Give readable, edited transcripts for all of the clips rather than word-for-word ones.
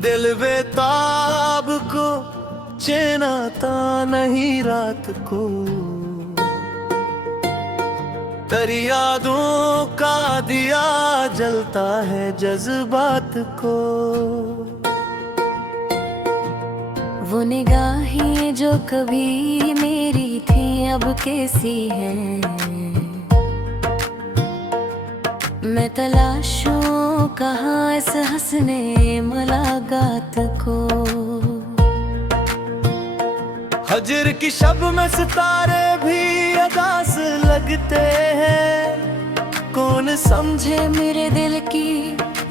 दिल बेताब को चैन आता नहीं रात को, तेरी यादों का दिया जलता है जज्बात को। वो निगाहें जो कभी मेरी थी अब कैसी हैं, मैं तलाशूं कहाँ इस हंसने मुलाकात को। हजर की शब में सितारे भी अदास लगते हैं, कौन समझे मेरे दिल की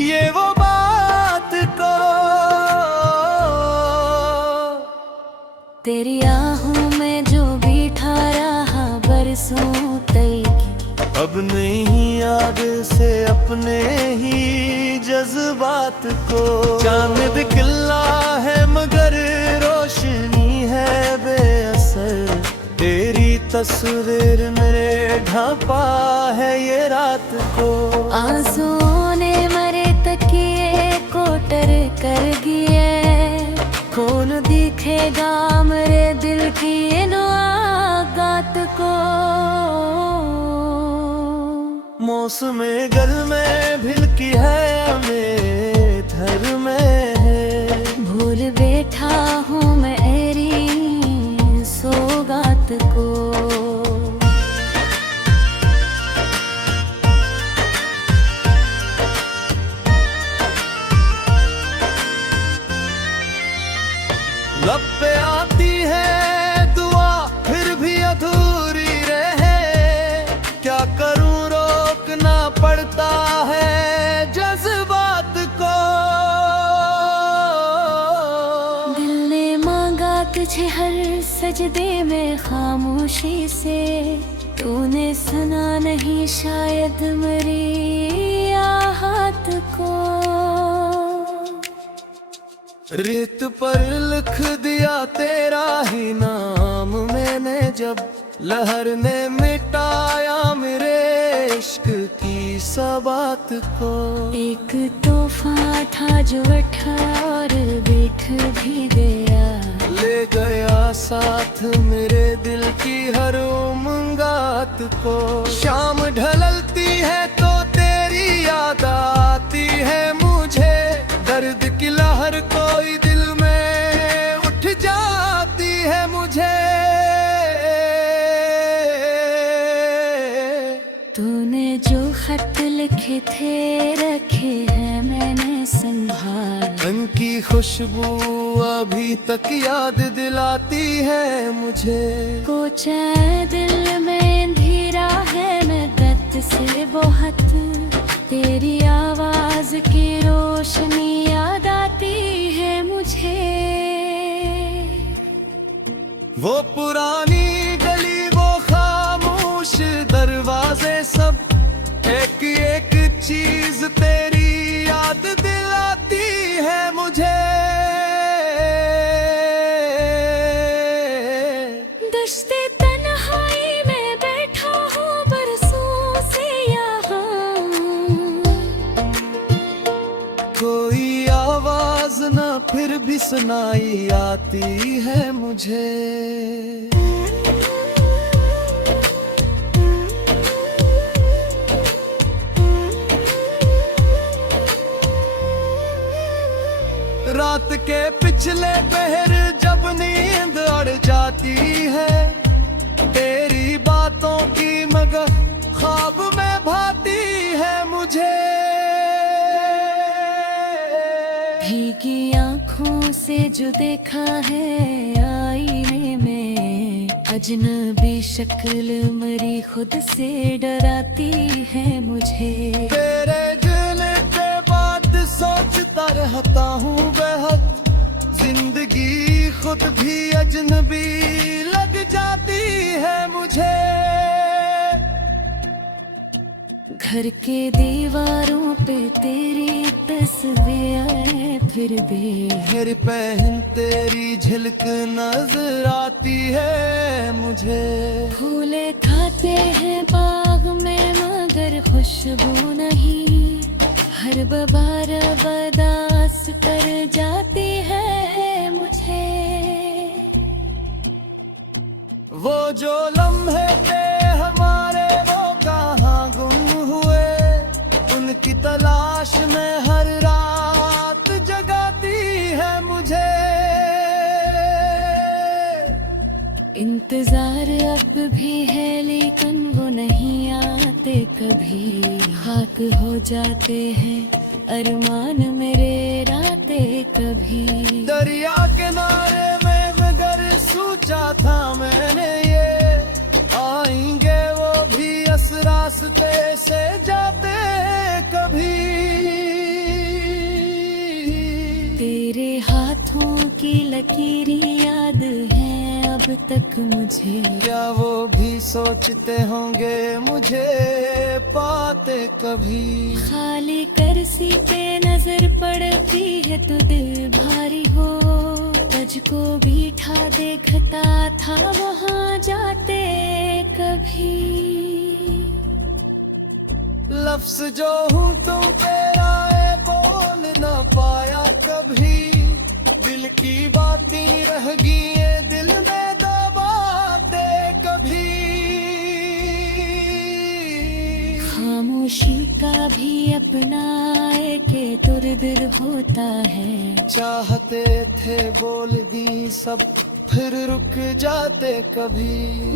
ये वो बात को। तेरी आहों में जो बिठा रहा बरसों तक, अब नहीं याद से अपने ही जज्बात को। चांद दिखला है मगर रोशनी है बेअसर, तेरी तस्वीर मेरे ढांपा है ये रात को। आंसुओं ने मरे तकिए को टर कर गिए, कौन दिखेगा मेरे दिल की इन आगात को। मौसमे गल में भिलकी है में धर में है, भूल बैठा हूँ मैं एरी सौगात को। लब पे आती है दुआ फिर भी अधूरी रहे, क्या करूं रोकना पड़ता है जज्बात को। दिल ने मांगा तुझे हर सजदे में खामोशी से, तूने सुना नहीं शायद मेरी आहत को। रेत पर लिख दिया तेरा ही नाम मैंने जब, लहर ने मिटाया मेरे इश्क की सबात को। एक तोहफा था जो उठा और बैठ भी गया, ले गया साथ मेरे दिल की हर उमंगात को। शाम ढलती है तो तेरी याद आती है मुझे, दर्द की लहर कोई दिल में उठ जाती है मुझे। तूने जो खत लिखे थे रखे हैं मैंने संभाल, उनकी खुशबू अभी तक याद दिलाती है मुझे। कोचा दिल में अंधेरा है मैं दर्द से बहुत, तेरी आवाज की रोशनी याद आती है मुझे। वो पुरानी गली वो खामोश दरवाजे सब, एक एक चीज तेरी याद दिलाती है मुझे। दश्ते तन्हाई में बैठा हूँ बरसों से यहाँ, कोई आवाज ना फिर भी सुनाई आती है मुझे। रात के पिछले पहर जब नींद अड़ जाती है, तेरी बातों की मगर ख्वाब में भाती है मुझे। भीगी आँखों से जो देखा है आईने में, अजनबी शक्ल मेरी खुद से डराती है मुझे। तेरे दिल पे बात सोचता रहता हूँ बेहद, जिंदगी खुद भी अजनबी लग जाती है मुझे। घर के दीवारों पे तेरी तस्वीर फिर भी, मेरी पहन तेरी झलक नजर आती है मुझे। फूले खाते हैं बाग में मगर खुशबू नहीं, हर बार बर्दाश्त कर जाती है मुझे। वो जो लम्हे थे हमारे वो कहाँ गुम हुए, उनकी तलाश में हर रात जगाती है मुझे। इंतजार अब भी है लेकिन वो नहीं आते कभी, खाक हो जाते हैं अरमान मेरे राते कभी। दरिया किनारे में मगर सोचा था मैंने ये, आएंगे वो भी इस रास्ते से जाते कभी। तेरे हाथों की लकीरें याद हैं अब तक मुझे, क्या वो भी सोचते होंगे मुझे पाते कभी। खाली करसी पे नजर पड़ती है तो दिल भारी हो, तुझको बीठा देखता था वहाँ जाते कभी। लफ्ज जो हूँ तुम पे आए बोल न पाया कभी, दिल की बातें रह गई ये दिल में दबाते कभी। खामोशी का भी अपना एक तुरदिर होता है, चाहते थे बोल दी सब फिर रुक जाते कभी।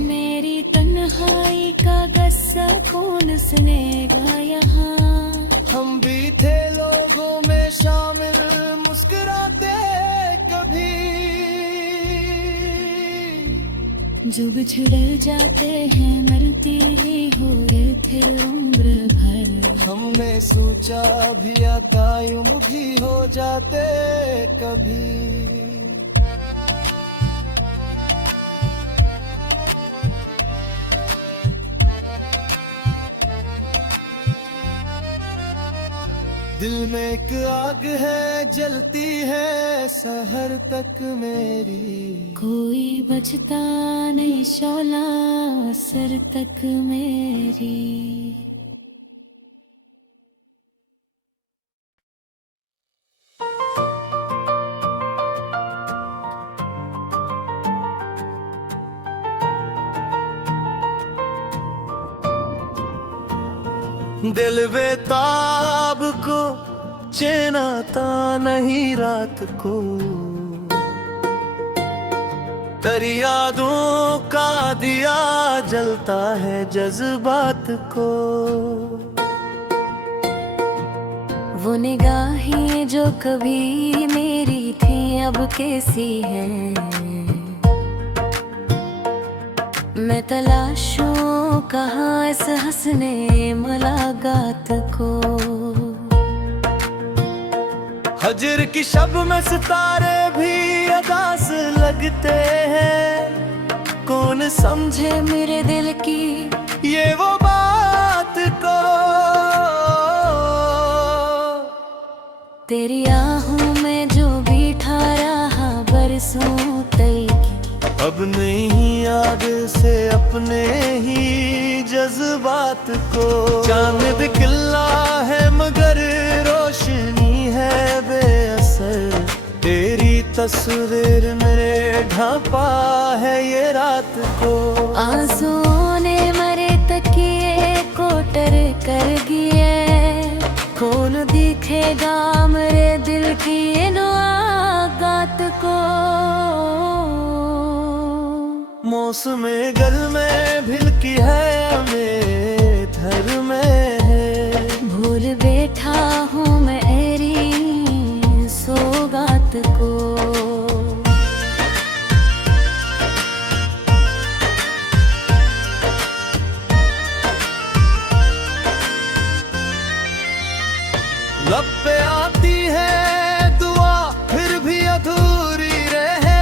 मेरी तन्हाई का गस्सा कौन सुनेगा यहाँ, हम भी थे लोगों में शामिल मुस्कुराते कभी। जब छिड़ जाते हैं मरती ही हो फिर उम्र भर, हमने सोचा भी आता यूं भी हो जाते कभी। दिल में एक आग है जलती है सहर तक मेरी, कोई बचता नहीं शौला सर तक मेरी। दिल बेताब को चैन आता नहीं रात को, तेरी यादों का दिया जलता है जज्बात को। वो निगाहें जो कभी मेरी थी अब कैसी हैं, मैं तलाशूं कहाँ इस हंसने मुलाकात को। हजर की शब में सितारे भी अदास लगते हैं, कौन समझे मेरे दिल की ये वो बात को। तेरी आहों में जो बैठा रहा बरसों तक, अब नहीं याद से अपने ही जज्बात को। चांद दिखला है मगर रोशनी है बेअसर, तेरी तस्वीर मेरे ढांपा है ये रात को। आंसुओं ने मरे तकिए को टर कर गिए, कौन दिखेगा मेरे दिल की इन आगात को। मौसमे गल में भिलकी है में धर में है, भूल बैठा हूँ मैं एरी सौगात को। लब पे आती है दुआ फिर भी अधूरी रहे,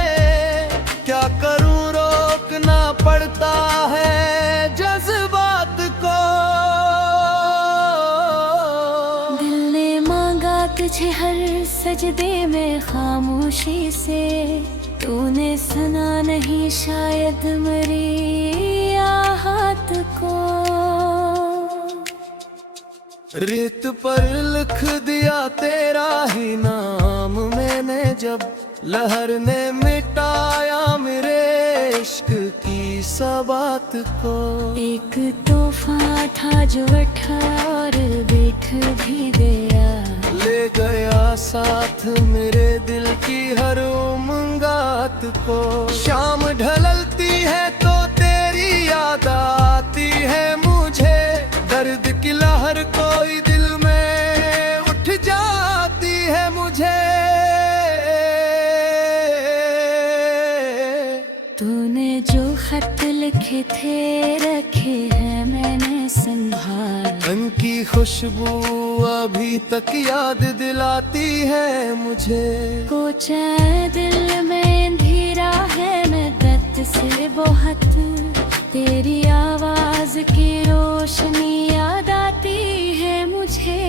क्या करूं रोकना पड़ता है जज्बात को। दिल ने मांगा तुझे हर सजदे में खामोशी से, तूने सुना नहीं शायद मेरी आहत को। रेत पर लिख दिया तेरा ही नाम मैंने जब, लहर ने मिटाया मेरे इश्क की सबात को। एक तोहफा था जो उठा और देख भी गया, ले गया साथ मेरे दिल की हर उमंगात को। शाम ढलती है तो तेरी याद आती है मुझे, दर्द की लहर कोई दिल में उठ जाती है मुझे। तूने जो खत लिखे थे रखे हैं मैंने संभाल, उनकी खुशबू अभी तक याद दिलाती है मुझे। कुछ दिल में अंधेरा है मैं दर्द से बहुत, तेरी आवाज की रोशनी याद आती है मुझे।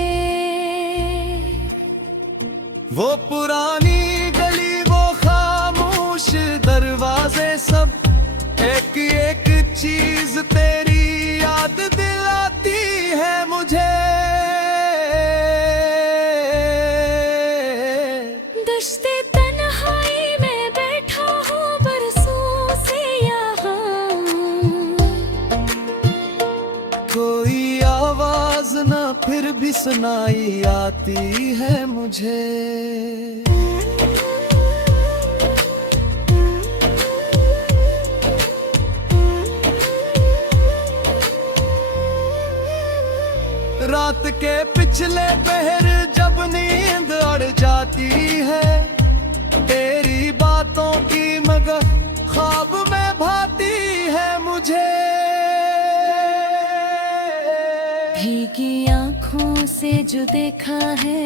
वो पुरानी गली वो खामोश दरवाजे सब, एक एक चीज तेरी याद दिलाती है मुझे। दश्ते तन्हाई में बैठा हूँ बरसों से यहाँ, कोई आवाज ना फिर भी सुनाई आती है मुझे। रात के पिछले पहर जब नींद अड़ जाती है, तेरी बातों की मगर ख्वाब में भाती है मुझे। भीगी आँखों से जो देखा है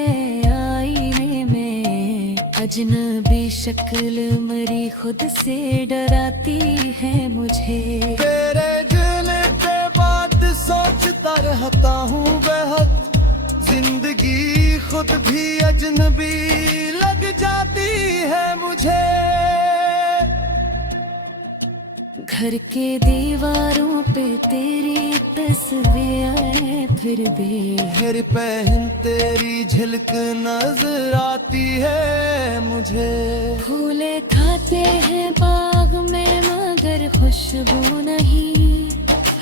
आईने में, अजनबी शक्ल मरी खुद से डराती है मुझे। तेरे दिल पे बात सोचता रहता हूँ बेहद, जिंदगी खुद भी अजनबी लग जाती है मुझे। घर के दीवारों पे तेरी तस्वीरें फिर भी, मेरी पहन तेरी झलक नजर आती है मुझे। फूले खाते हैं बाग में मगर खुशबू नहीं,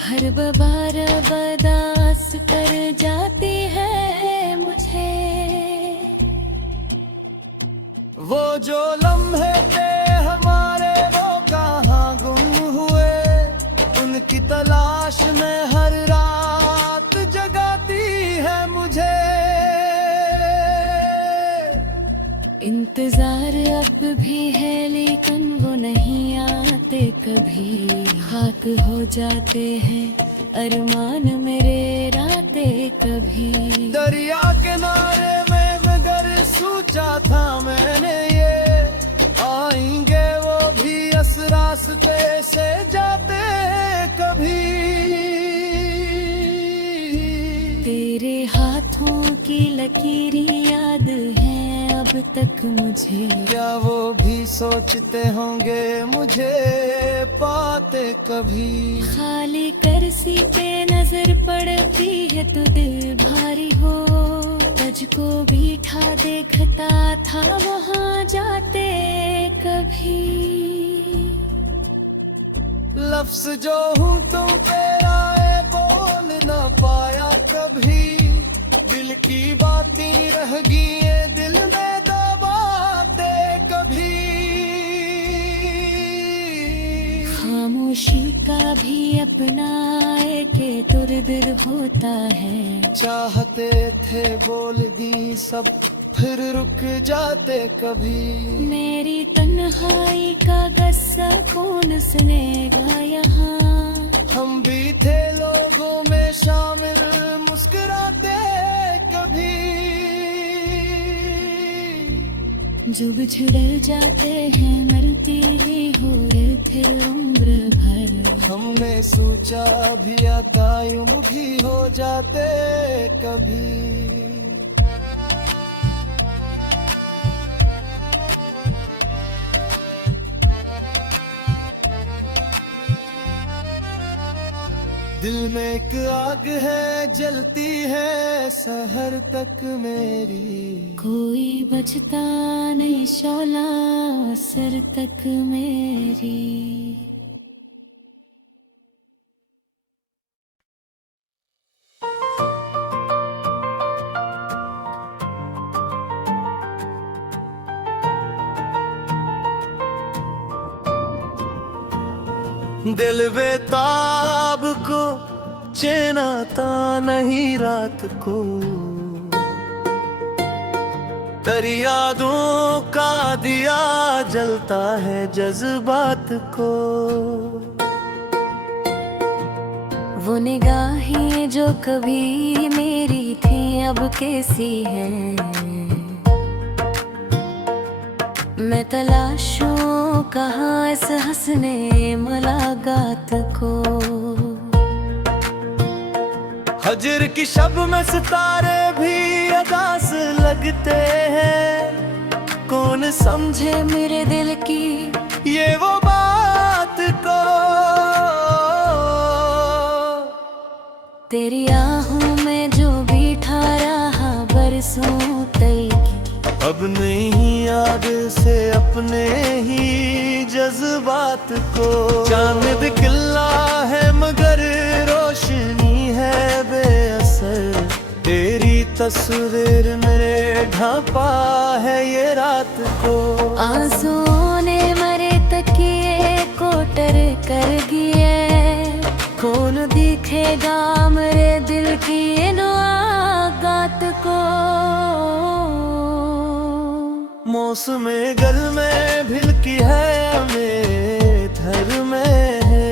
हर बहार बर्दाश्त कर जाती है मुझे। वो जो लम्हे थे हमारे वो कहाँ गुम हुए, उनकी तलाश में हर रात जगाती है मुझे। इंतजार अब भी है लेकिन वो नहीं आते कभी, खाक हो जाते हैं अरमान मेरे रातें कभी। दरिया किनारे में मगर सोचा था मैंने ये, आएंगे वो भी इस रास्ते से जाते कभी। तेरे हाथों की लकीरें याद हैं अब तक मुझे, क्या वो भी सोचते होंगे मुझे पाते कभी। खाली करसी पे नजर पड़ती है तो दिल भारी हो, तुझको बीठा देखता था वहाँ जाते कभी। लफ्ज जो हूँ तुम पे आए बोल न पाया कभी, दिल की बातें रह गई ये दिल में दबाते कभी। खामोशी का भी अपना एक तुरदिर होता है, चाहते थे बोल दी सब फिर रुक जाते कभी। मेरी तन्हाई का गस्सा कौन सुनेगा यहाँ, हम भी थे लोगों में शामिल मुस्कुराते कभी। जो बिछड़ जाते हैं मरते ही हो फिर उम्र भर, हमने सोचा भी आता यूं भी हो जाते कभी। दिल में एक आग है जलती है सहर तक मेरी। कोई बचता नहीं शौला सर तक मेरी। दिल बेताब को चैन आता नहीं रात को, तेरी यादों का दिया जलता है जज्बात को। वो निगाहें जो कभी मेरी थी अब कैसी हैं, मैं तलाशूं कहाँ इस हंसने मुलाकात को। हजर की शब में सितारे भी अदास लगते हैं, कौन समझे मेरे दिल की ये वो बात को। तेरी आहों में जो बिठा रहा बरसों तक, अब नहीं याद से अपने ही जज्बात को। चांद दिखला है मगर रोशनी है बेअसर, तेरी तस्वीर मेरे ढांपा है ये रात को। आंसुओं ने मरे तकिए को टर कर गिए, कौन दिखेगा मेरे दिल की इन आगात को। मौसमे गल में भिलकी है मेरे धर में है,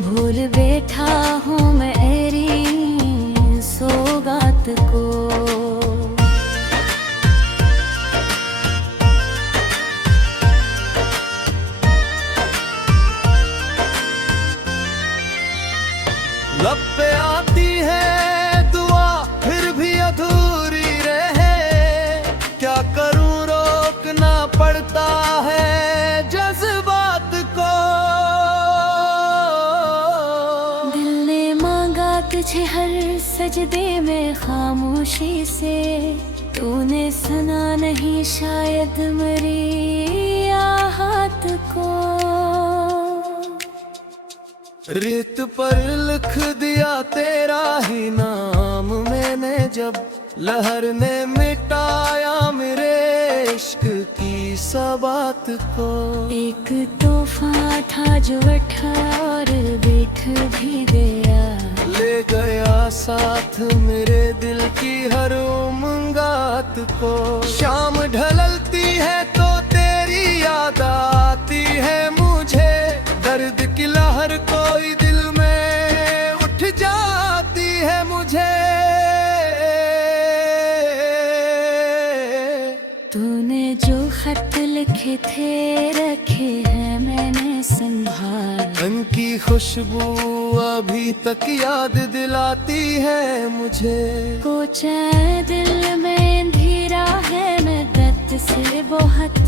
भूल बैठा हूँ मैं एरी सौगात को। लब पे आती है दुआ फिर भी अधूरी रहे, क्या करूं रोकना पड़ता है जज्बात को। दिल ने मांगा तुझे हर सजदे में खामोशी से, तूने सुना नहीं शायद मेरी आहत को। रेत पर लिख दिया तेरा ही नाम मैंने जब, लहर ने मिटाया मेरे इश्क की सबात को। एक तोहफा था जो उठा और बैठ भी गया, ले गया साथ मेरे दिल की हर उमंगात को। शाम ढलती है तो तेरी याद आती है मुझे, दर्द की लहर कोई दिल में उठ जाती है मुझे। तूने जो खत लिखे थे रखे हैं मैंने संभाल, उनकी खुशबू अभी तक याद दिलाती है मुझे। कोचा दिल में अंधेरा है मैं दर्द से बहुत,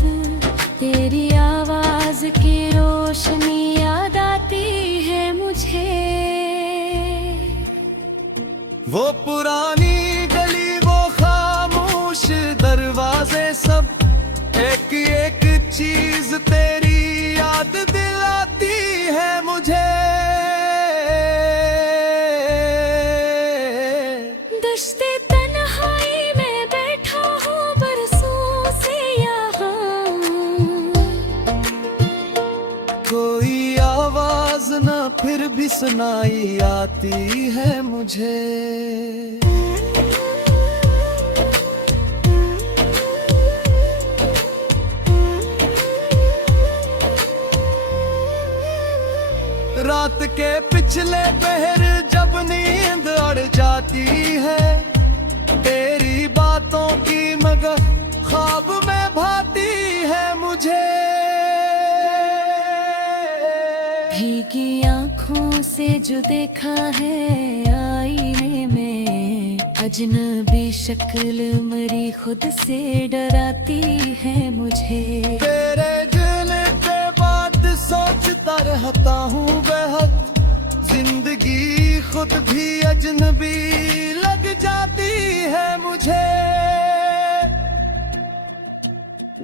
तेरी आवाज की रोशनी याद आती है मुझे। वो पुरानी गली वो खामोश दरवाजे सब, एक एक चीज तेरी याद दिलाती है मुझे। दश्ते तन्हाई में बैठा हूँ बरसों से यहाँ, कोई आवाज ना फिर भी सुनाई आती है मुझे। रात के पिछले पहर जब नींद अड़ जाती है, तेरी बातों की मगर ख्वाब में भाती है मुझे। भीगी आँखों से जो देखा है आईने में, अजनबी शक्ल मेरी खुद से डराती है मुझे। तेरे दिल पे बात सोचता रहता हूँ बेहद, जिंदगी खुद भी अजनबी लग जाती है मुझे।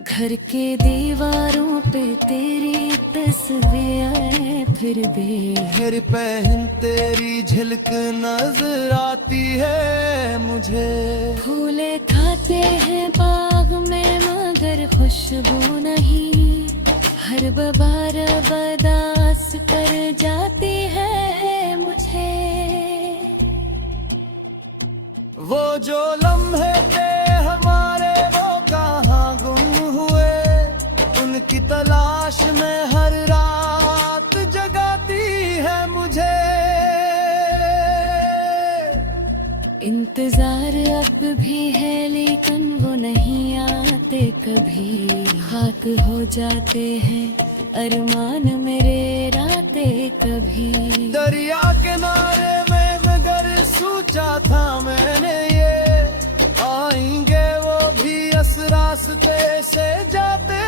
घर के दीवारों पे तेरी तस्वीर फिर भी मेरी पहन तेरी झलक नजर आती है मुझे। फूले खाते हैं बाग में मगर खुशबू नहीं, हर बहार बर्दाश्त कर जाती है मुझे। वो जो लम्हे थे हमारे वो कहाँ गुम हुए, उनकी तलाश में हर रात जगाती है मुझे। इंतजार अब भी है लेकिन वो नहीं आते कभी, खाक हो जाते हैं अरमान मेरे रातें कभी। दरिया किनारे में मगर सोचा था मैंने ये, आएंगे वो भी इस रास्ते से जाते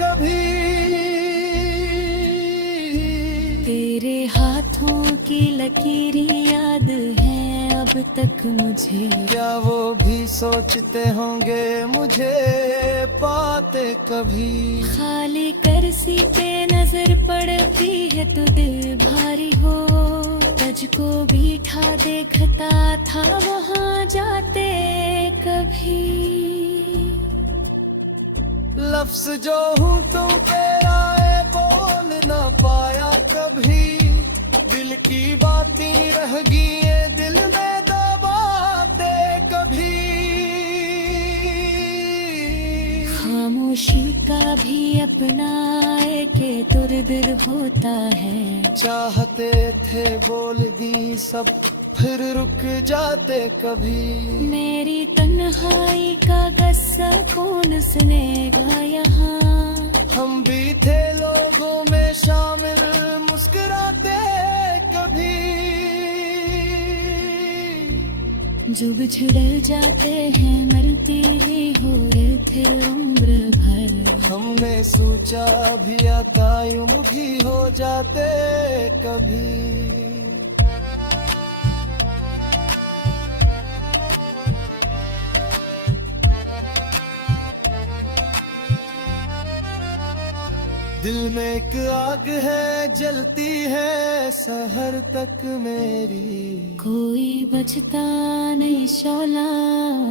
कभी। तेरे हाथों की लकीरें याद हैं अब तक मुझे, क्या वो भी सोचते होंगे मुझे पाते कभी। खाली कर्सी पे नजर पड़ती है तो दिल भारी हो, तुझको बिठा देखता था वहाँ जाते कभी। लफ्ज जो हूँ तुम तेरा है बोल ना पाया कभी, दिल की बातें रह गई ये दिल में दबाते कभी। खामोशी का भी अपना एक तुरदिर होता है, चाहते थे बोल दी सब फिर रुक जाते कभी। मेरी तन्हाई का गस्सा कौन सुनेगा यहाँ, हम भी थे लोगों में शामिल मुस्कुराते कभी। जो बिछड़ जाते हैं मरते ही हो फिर उम्र भर, हमने सोचा भी आता यूं भी हो जाते कभी। दिल में एक आग है जलती है सहर तक मेरी, कोई बचता नहीं शोला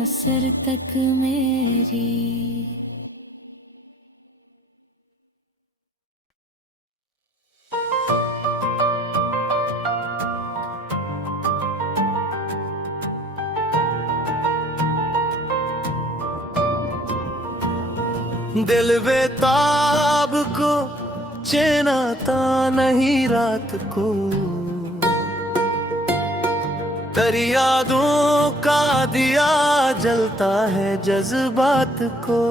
सर तक मेरी। दिल बेताब को चैन आता नहीं रात को, तेरी यादों का दिया जलता है जज्बात को।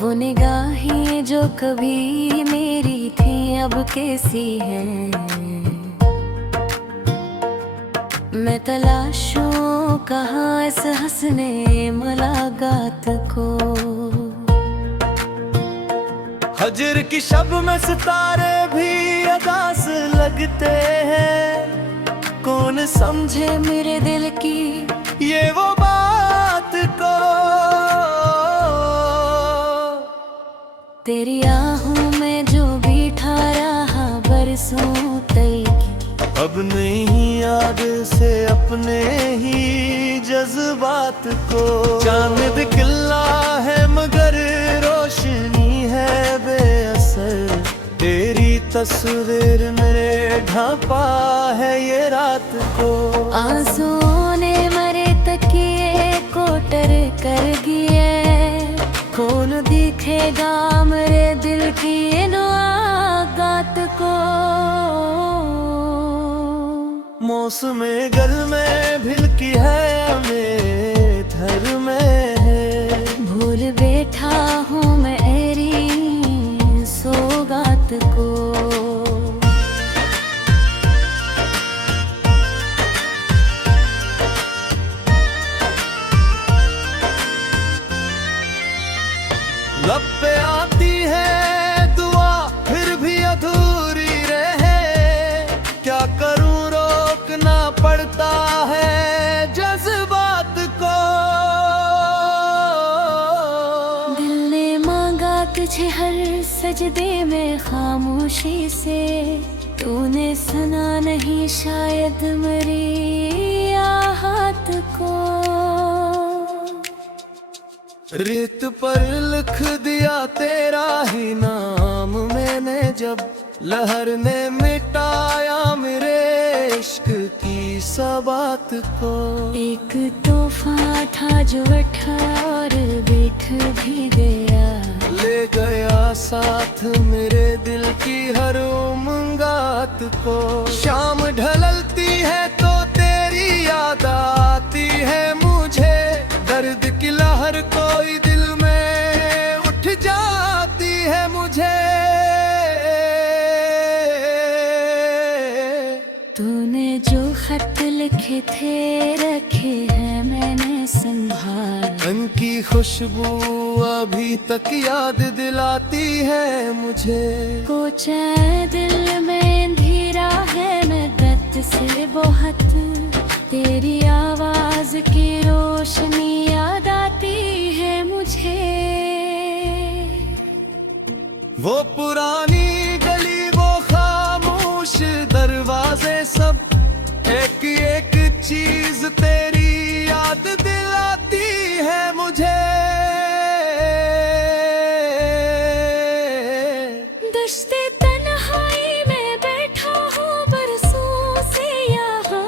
वो निगाहें जो कभी मेरी थी अब कैसी हैं, मैं तलाशूं कहाँ इस हंसने मुलाकात को। हजर की शब में सितारे भी अदास लगते हैं, कौन समझे मेरे दिल की ये वो बात को। तेरी आहों में जो बिठा रहा बरसों तक, अब नहीं याद से अपने ही जज्बात को। चांद दिखला है मगर रोशनी है बेअसर, तेरी तस्वीर मेरे ढांपा है ये रात को। आंसुओं ने मरे तकिए को टर कर गिए, कौन दिखेगा मेरे दिल की इन आगात को। मौसमे गल में भिलकी है में धर में है, भूल बैठा हूँ मैं एरी सौगात को। लब पे आती है दुआ फिर भी अधूरी मुझे हर सजदे में खामोशी से, तूने सुना नहीं शायद मेरी आहट को। रेत पर लिख दिया तेरा ही नाम मैंने जब, लहर ने मिटाया मेरे इश्क की सबात को। एक तोहफा था जो उठा और बैठ भी गया, ले गया साथ मेरे दिल की हर उमंगात को। शाम ढलती है तो तेरी याद आती है मुझे, दर्द की लहर कोई दिल में उठ जाती है मुझे। तूने जो खत लिखे थे रखे हैं मैंने संभाल, उनकी खुशबू अभी तक याद दिलाती है मुझे। कुछ दिल में अंधेरा है मैं दर्द से बहुत, तेरी आवाज की रोशनी याद आती है मुझे। वो पुरानी गली वो खामोश दरवाजे सब, एक एक चीज तेरी याद दिलाती है मुझे। दश्ते तन्हाई में बैठा हूँ बरसों से यहाँ,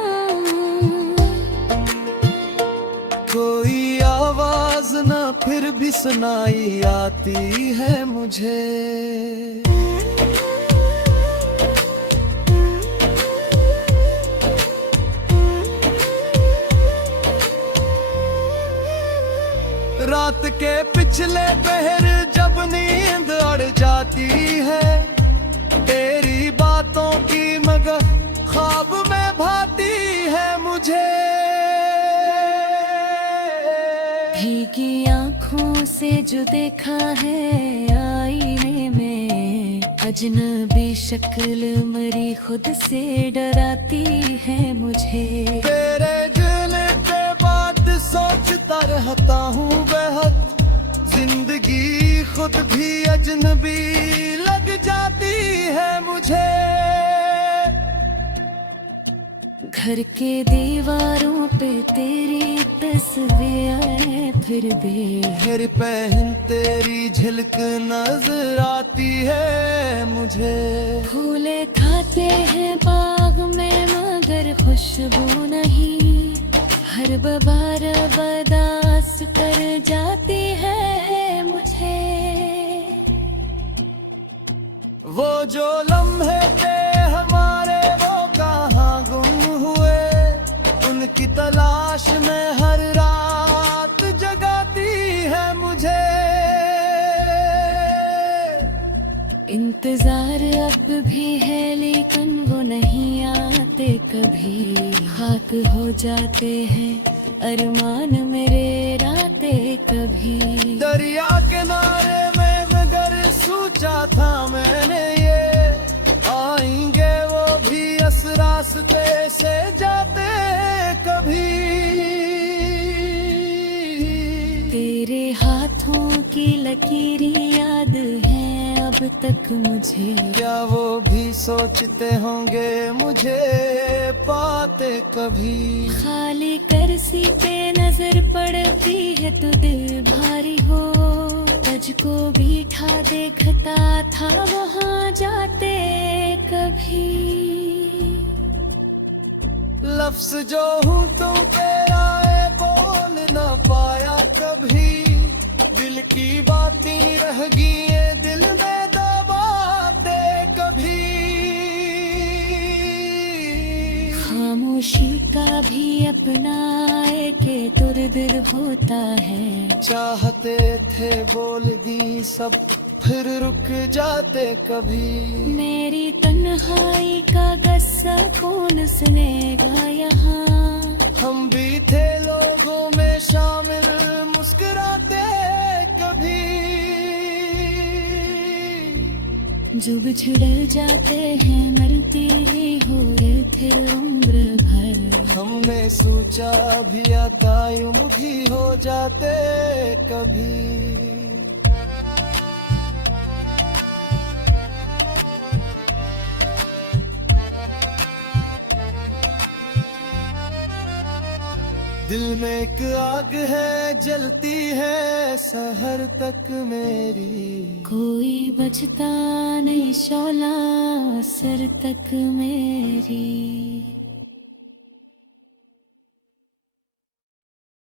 कोई आवाज ना फिर भी सुनाई आती है मुझे। रात के पिछले पहर जब नींद अड़ जाती है, तेरी बातों की मगर ख्वाब में भाती है मुझे। भीगी आँखों से जो देखा है आईने में, अजनबी शक्ल मेरी खुद से डराती है मुझे। तेरे दिल पे बात सोचता रहता हूँ बेहद, जिंदगी खुद भी अजनबी लग जाती है मुझे। घर के दीवारों पे तेरी तस्वीरें फिर भी, मेरी पहन तेरी झलक नजर आती है मुझे। फूले खाते हैं बाग में मगर खुशबू नहीं, हर बहार बर्दाश्त कर जाती है मुझे। वो जो लम्हे थे हमारे वो कहाँ गुम हुए, उनकी तलाश में हर रात जगाती है मुझे। इंतजार अब भी है लेकिन वो नहीं आते कभी, खाक हो जाते हैं अरमान मेरे रातें कभी। दरिया किनारे में मगर सोचा था मैंने ये, आएंगे वो भी इस रास्ते से जाते कभी। तेरे हाथों की लकीरें याद हैं अब तक मुझे, क्या वो भी सोचते होंगे मुझे पाते कभी। खाली करसी पे नजर पड़ती है तो दिल भारी हो, तुझको बीठा देखता था वहाँ जाते कभी। लफ्ज जो हूँ तुम तेरा है बोल न पाया कभी, दिल की बातें रह गई ये दिल में दबाते कभी। खामोशी का भी अपना एक तुरदिर होता है, चाहते थे बोल दी सब फिर रुक जाते कभी। मेरी तन्हाई का गस्सा कौन सुनेगा यहाँ, हम भी थे लोगों में शामिल मुस्कुराते कभी। जो बिछड़ जाते हैं मरते ही हो फिर उम्र भर, हमने सोचा भी अकायुम भी हो जाते कभी। दिल में एक आग है जलती है सहर तक मेरी। कोई बचता नहीं शौला सर तक मेरी।